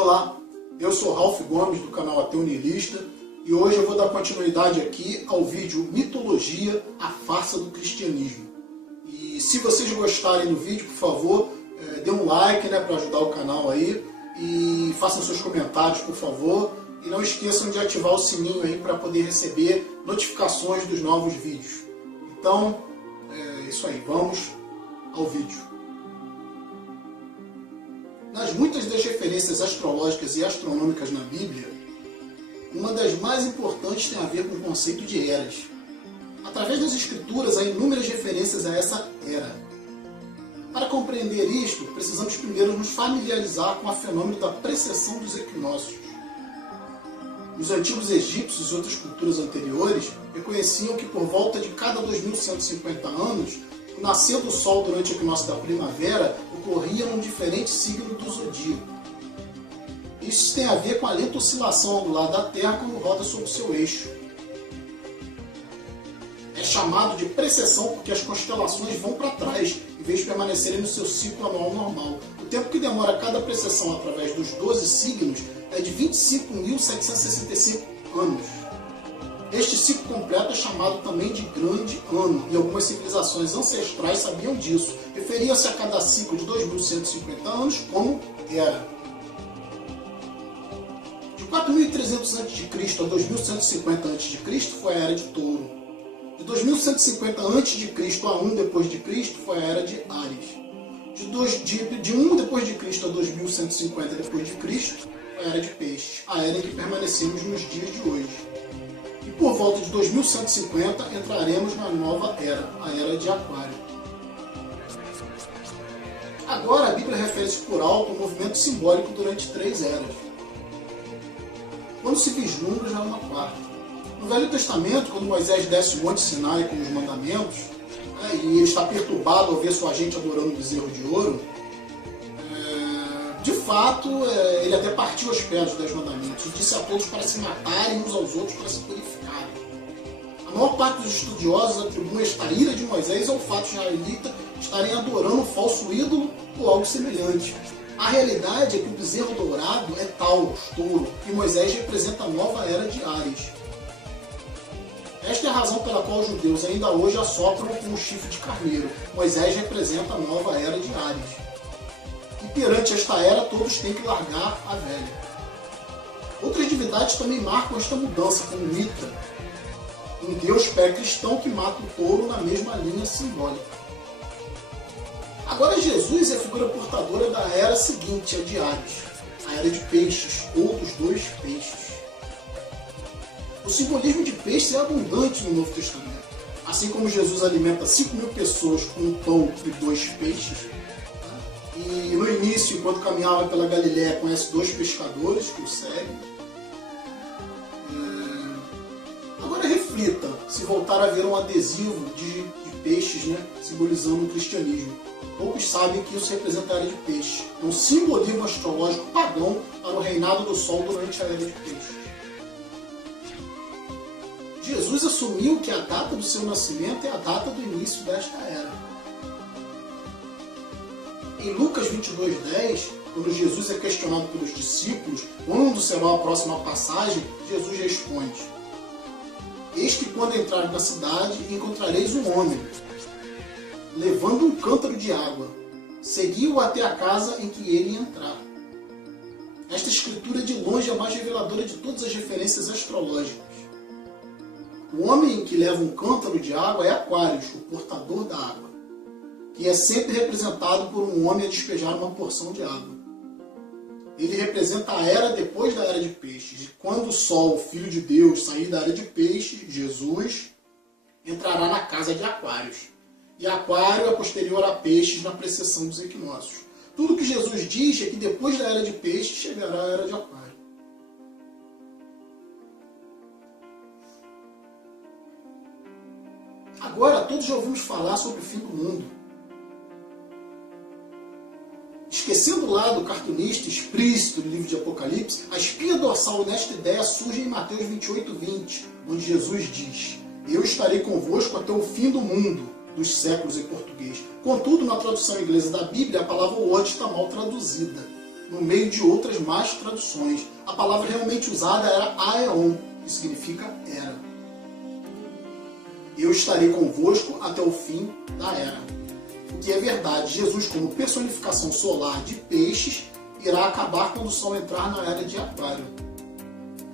Olá, eu sou Ralph Gomes do canal Ateu Nihilista e hoje eu vou dar continuidade aqui ao vídeo Mitologia, a farsa do cristianismo. E se vocês gostarem do vídeo, por favor, dê um like, para ajudar o canal aí, e façam seus comentários, por favor, e não esqueçam de ativar o sininho aí para poder receber notificações dos novos vídeos. Então, é isso aí, vamos ao vídeo. Nas muitas das referências astrológicas e astronômicas na Bíblia, uma das mais importantes tem a ver com o conceito de eras. Através das escrituras há inúmeras referências a essa era. Para compreender isto, precisamos primeiro nos familiarizar com o fenômeno da precessão dos equinócios. Os antigos egípcios e outras culturas anteriores reconheciam que por volta de cada 2150 anos, o nascer do Sol durante o equinócio da primavera ocorria num diferente signo do zodíaco. Isso tem a ver com a lenta oscilação angular da Terra quando roda sobre o seu eixo. É chamado de precessão porque as constelações vão para trás, em vez de permanecerem no seu ciclo anual normal. O tempo que demora cada precessão através dos 12 signos é de 25.765 anos. Este ciclo completo é chamado também de Grande Ano, e algumas civilizações ancestrais sabiam disso. Referiam-se a cada ciclo de 2150 anos como Era. De 4.300 a.C. a 2150 a.C. foi a Era de Touro. De 2150 a.C. a 1 d.C. foi a Era de Áries. De 1 d.C. a 2150 d.C. foi a Era de Peixes, a era em que permanecemos nos dias de hoje. E por volta de 2150 entraremos na nova era, a Era de Aquário. Agora a Bíblia refere-se por alto ao movimento simbólico durante 3 eras. Quando se vislumbra já uma quarta. No Velho Testamento, quando Moisés desce o Monte Sinai com os mandamentos, e ele está perturbado ao ver sua gente adorando um bezerro de ouro, de fato, ele até partiu aos pés dos 10 mandamentos e disse a todos para se matarem uns aos outros para se purificarem. A maior parte dos estudiosos atribui esta ira de Moisés ao fato de israelitas estarem adorando um falso ídolo ou algo semelhante. A realidade é que o bezerro dourado é Taurus, touro, e Moisés representa a nova era de Áries. Esta é a razão pela qual os judeus ainda hoje assopram com o chifre de carneiro. Moisés representa a nova era de Áries. E perante esta era, todos têm que largar a velha. Outras divindades também marcam esta mudança, como Mitra, um deus pré-cristão que mata o touro na mesma linha simbólica. Agora Jesus é a figura portadora da era seguinte, a de Áries, a era de peixes, ou dos 2 peixes. O simbolismo de peixes é abundante no Novo Testamento. Assim como Jesus alimenta 5.000 pessoas com um pão e 2 peixes, e no início, enquanto caminhava pela Galiléia, conhece 2 pescadores que o seguem. Agora reflita se voltar a ver um adesivo de peixes, simbolizando o cristianismo. Poucos sabem que isso representa a era de peixe, um simbolismo astrológico pagão para o reinado do Sol durante a era de peixe. Jesus assumiu que a data do seu nascimento é a data do início desta era. Em Lucas 22:10, quando Jesus é questionado pelos discípulos quando será a próxima passagem, Jesus responde: Eis que quando entrares na cidade, encontrareis um homem, levando um cântaro de água. Segui-o até a casa em que ele entrar. Esta escritura é de longe a mais reveladora de todas as referências astrológicas. O homem que leva um cântaro de água é Aquários, o portador da água, que é sempre representado por um homem a despejar uma porção de água. Ele representa a era depois da era de peixes. E quando o Sol, o Filho de Deus, sair da era de peixes, Jesus entrará na casa de Aquários. E Aquário é posterior a peixes na precessão dos equinócios. Tudo que Jesus diz é que depois da era de peixes chegará a era de Aquário. Agora, todos já ouvimos falar sobre o fim do mundo. Esquecendo o lado cartunista explícito do livro de Apocalipse, a espinha dorsal nesta ideia surge em Mateus 28:20, onde Jesus diz: Eu estarei convosco até o fim do mundo, dos séculos em português. Contudo, na tradução inglesa da Bíblia, a palavra word está mal traduzida. no meio de outras más traduções. A palavra realmente usada era aeon, que significa era. Eu estarei convosco até o fim da era. O que é verdade, Jesus, como personificação solar de peixes, irá acabar quando o Sol entrar na era de Aquário.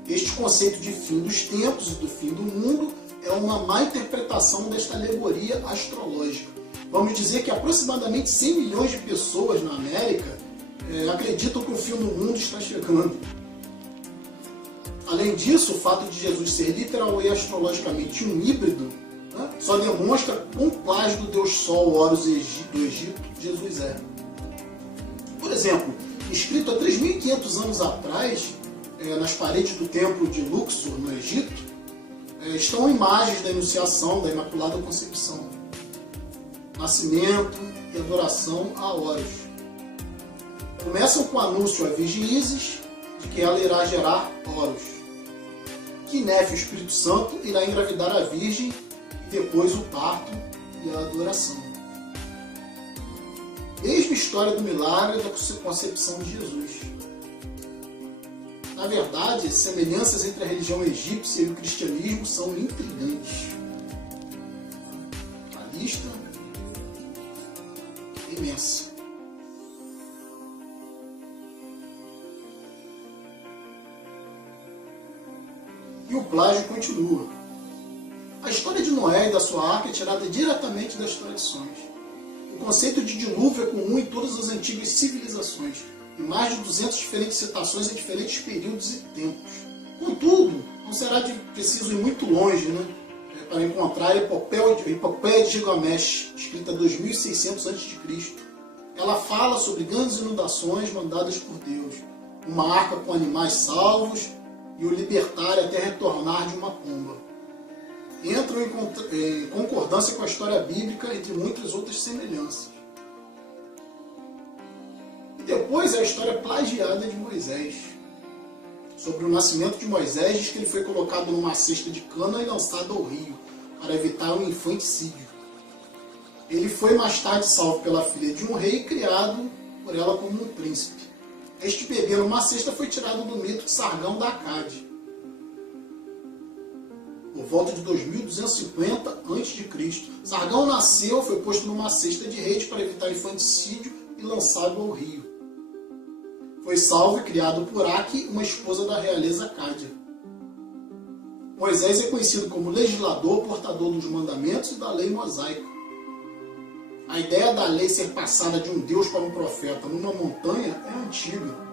Este conceito de fim dos tempos e do fim do mundo é uma má interpretação desta alegoria astrológica. Vamos dizer que aproximadamente 100 milhões de pessoas na América acreditam que o fim do mundo está chegando. Além disso, o fato de Jesus ser literal e astrologicamente um híbrido, né, só demonstra quão plágio do Deus Sol, Horus do Egito, Jesus é. Por exemplo, escrito há 3.500 anos atrás, nas paredes do templo de Luxor, no Egito, estão imagens da Anunciação, da Imaculada Concepção, nascimento e adoração a Horus. Começam com o anúncio à Virgem Ísis de que ela irá gerar Horus. Que Nef, o Espírito Santo, irá engravidar a Virgem e depois o parto e a adoração. Mesma história do milagre da concepção de Jesus. Na verdade, semelhanças entre a religião egípcia e o cristianismo são intrigantes. A lista é imensa. E o plágio continua. A história de Noé e da sua arca é tirada diretamente das tradições. O conceito de dilúvio é comum em todas as antigas civilizações, e mais de 200 diferentes citações em diferentes períodos e tempos. Contudo, não será preciso ir muito longe, para encontrar a Epopeia de Gilgamesh, escrita 2600 a.C. Ela fala sobre grandes inundações mandadas por Deus, uma arca com animais salvos e o libertar até retornar de uma pomba. Entram em concordância com a história bíblica, entre muitas outras semelhanças. E depois é a história plagiada de Moisés. Sobre o nascimento de Moisés, diz que ele foi colocado numa cesta de cana e lançado ao rio, para evitar um infanticídio. Ele foi mais tarde salvo pela filha de um rei, criado por ela como um príncipe. Este bebê numa cesta foi tirado do mito de Sargão da Acade, por volta de 2250 a.C. Sargão nasceu, foi posto numa cesta de reis para evitar infanticídio e lançado ao rio. Foi salvo e criado por Aki, uma esposa da realeza Cádia. Moisés é conhecido como legislador, portador dos mandamentos e da lei mosaica. A ideia da lei ser passada de um Deus para um profeta numa montanha é antiga.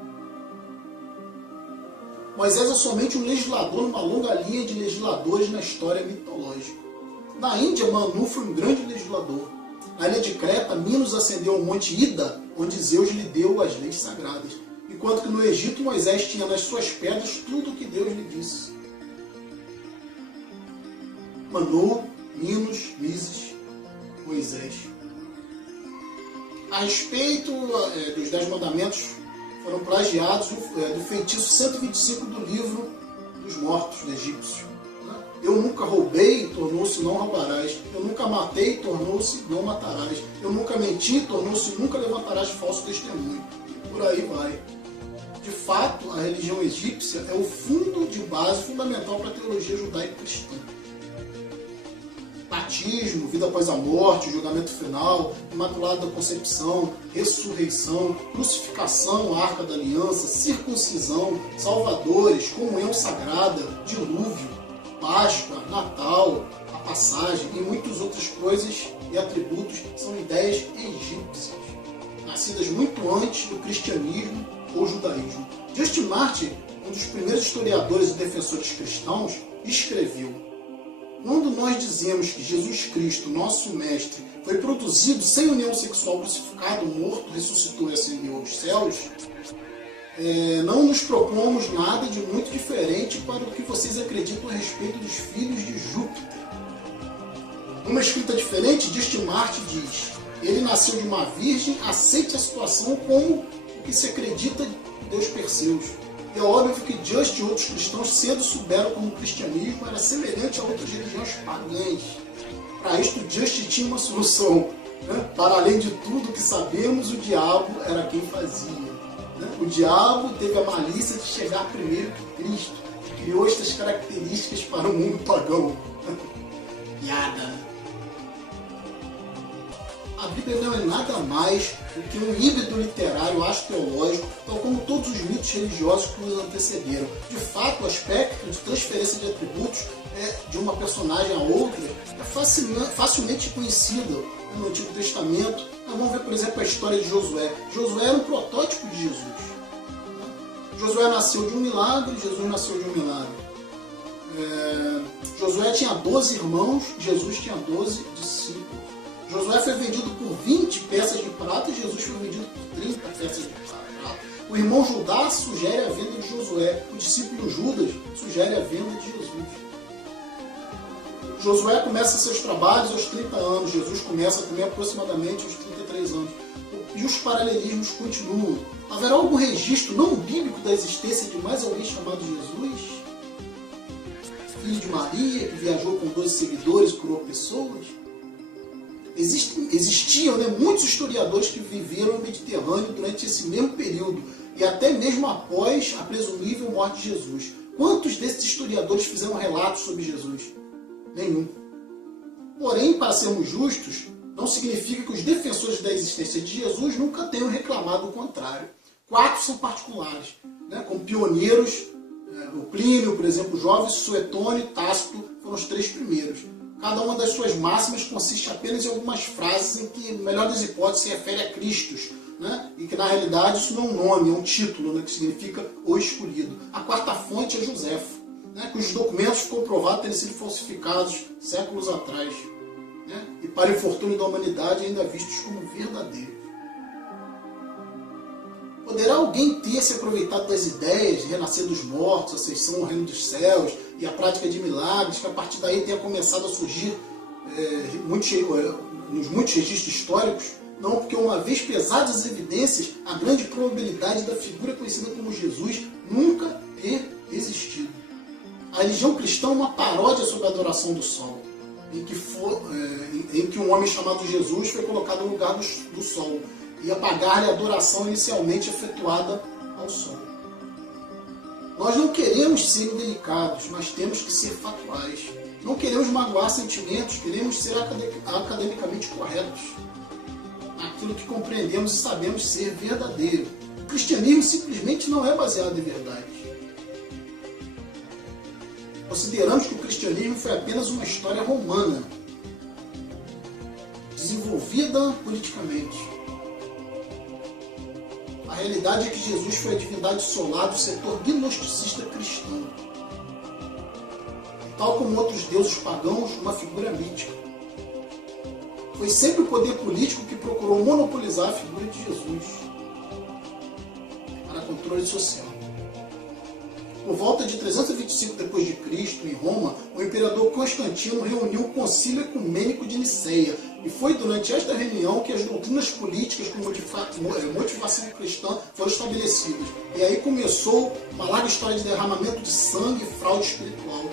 Moisés é somente um legislador numa longa linha de legisladores na história mitológica. Na Índia, Manu foi um grande legislador. Na ilha de Creta, Minos ascendeu ao monte Ida, onde Zeus lhe deu as leis sagradas. Enquanto que no Egito, Moisés tinha nas suas pedras tudo o que Deus lhe disse. Manu, Minos, Mises, Moisés. A respeito dos 10 mandamentos, foram plagiados do feitiço 125 do livro dos mortos do egípcio. Eu nunca roubei, tornou-se não roubarás. Eu nunca matei, tornou-se não matarás. Eu nunca menti, tornou-se nunca levantarás falso testemunho. E por aí vai. De fato, a religião egípcia é o fundo de base fundamental para a teologia judaico-cristã. Batismo, vida após a morte, julgamento final, Imaculada Concepção, ressurreição, crucificação, arca da aliança, circuncisão, salvadores, comunhão sagrada, dilúvio, Páscoa, Natal, a passagem e muitas outras coisas e atributos são ideias egípcias, nascidas muito antes do cristianismo ou judaísmo. Justin Martyr, um dos primeiros historiadores e defensores cristãos, escreveu: quando nós dizemos que Jesus Cristo, nosso Mestre, foi produzido sem união sexual, crucificado, morto, ressuscitou e ascendeu aos céus, não nos propomos nada de muito diferente para o que vocês acreditam a respeito dos filhos de Júpiter. Numa escrita diferente, Justin Martyr diz: ele nasceu de uma virgem, aceite a situação como o que se acredita de Deus Perseus. É óbvio que Just e outros cristãos cedo souberam como o cristianismo era semelhante a outras religiões pagãs. Para isto, Just tinha uma solução. Para além de tudo que sabemos, o diabo era quem fazia. né? O diabo teve a malícia de chegar primeiro que Cristo, que criou estas características para o mundo pagão. Piada. A Bíblia não é nada mais do que um híbrido literário astrológico, tal como todos os mitos religiosos que nos antecederam. De fato, o aspecto de transferência de atributos de uma personagem a outra é facilmente conhecido no Antigo Testamento. Vamos ver, por exemplo, a história de Josué. Josué era um protótipo de Jesus. Josué nasceu de um milagre, Jesus nasceu de um milagre. Josué tinha 12 irmãos, Jesus tinha 12 discípulos. Josué foi vendido por 20 peças de prata e Jesus foi vendido por 30 peças de prata. O irmão Judá sugere a venda de Josué. O discípulo Judas sugere a venda de Jesus. Josué começa seus trabalhos aos 30 anos. Jesus começa também aproximadamente aos 33 anos. E os paralelismos continuam. Haverá algum registro não bíblico da existência de mais alguém chamado Jesus? Filho de Maria, que viajou com 12 seguidores e curou pessoas? Existiam muitos historiadores que viveram no Mediterrâneo durante esse mesmo período e até mesmo após a presumível morte de Jesus. Quantos desses historiadores fizeram relatos sobre Jesus? Nenhum. Porém, para sermos justos, não significa que os defensores da existência de Jesus nunca tenham reclamado o contrário. 4 são particulares, como pioneiros, o Plínio, por exemplo, Jovem, Suetônio e Tácito foram os 3 primeiros. Cada uma das suas máximas consiste apenas em algumas frases em que, melhor das hipóteses, se refere a Cristos, e que na realidade isso não é um nome, é um título, que significa o escolhido. A quarta fonte é Joséfo, cujos documentos comprovados terem sido falsificados séculos atrás, e para infortúnio da humanidade ainda vistos como verdadeiros. Poderá alguém ter se aproveitado das ideias de renascer dos mortos, ascensão ao reino dos céus e a prática de milagres, que a partir daí tenha começado a surgir nos muitos registros históricos? Não, porque uma vez pesadas as evidências, a grande probabilidade da figura conhecida como Jesus nunca ter existido. A religião cristã é uma paródia sobre a adoração do sol, em que um homem chamado Jesus foi colocado no lugar do sol e a pagar-lhe a adoração inicialmente efetuada ao sol. Nós não queremos ser indelicados, mas temos que ser factuais. Não queremos magoar sentimentos, queremos ser academicamente corretos naquilo que compreendemos e sabemos ser verdadeiro. O cristianismo simplesmente não é baseado em verdade. Consideramos que o cristianismo foi apenas uma história romana, desenvolvida politicamente. A realidade é que Jesus foi a divindade solar do setor gnosticista cristão. Tal como outros deuses pagãos, uma figura mítica. Foi sempre o poder político que procurou monopolizar a figura de Jesus para controle social. Por volta de 325 d.C., em Roma, o imperador Constantino reuniu o Concílio Ecumênico de Niceia, e foi durante esta reunião que as doutrinas políticas com motivação cristã foram estabelecidas. E aí começou uma larga história de derramamento de sangue e fraude espiritual.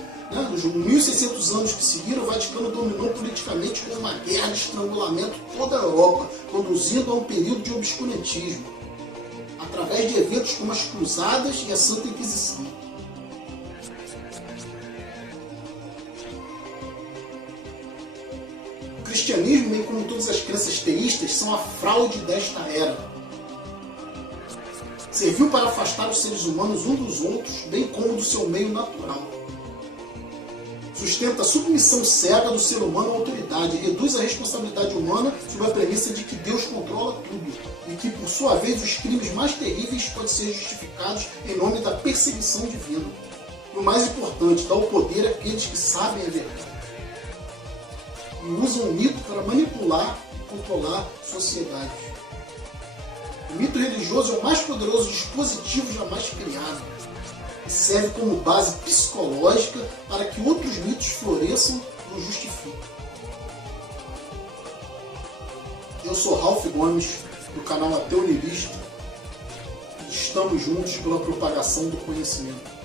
Nos 1600 anos que seguiram, o Vaticano dominou politicamente com uma guerra de estrangulamento toda a Europa, conduzindo a um período de obscurantismo, através de eventos como as Cruzadas e a Santa Inquisição. O cristianismo, bem como todas as crenças teístas, são a fraude desta era. Serviu para afastar os seres humanos uns dos outros, bem como do seu meio natural. Sustenta a submissão cega do ser humano à autoridade e reduz a responsabilidade humana sob a premissa de que Deus controla tudo e que, por sua vez, os crimes mais terríveis podem ser justificados em nome da perseguição divina. E o mais importante, dá o poder àqueles que sabem a verdade e usam o mito para manipular e controlar sociedades. O mito religioso é o mais poderoso dispositivo jamais criado e serve como base psicológica para que outros mitos floresçam e o justifiquem. Eu sou Ralph Gomes, do canal Ateu Niilista, e estamos juntos pela propagação do conhecimento.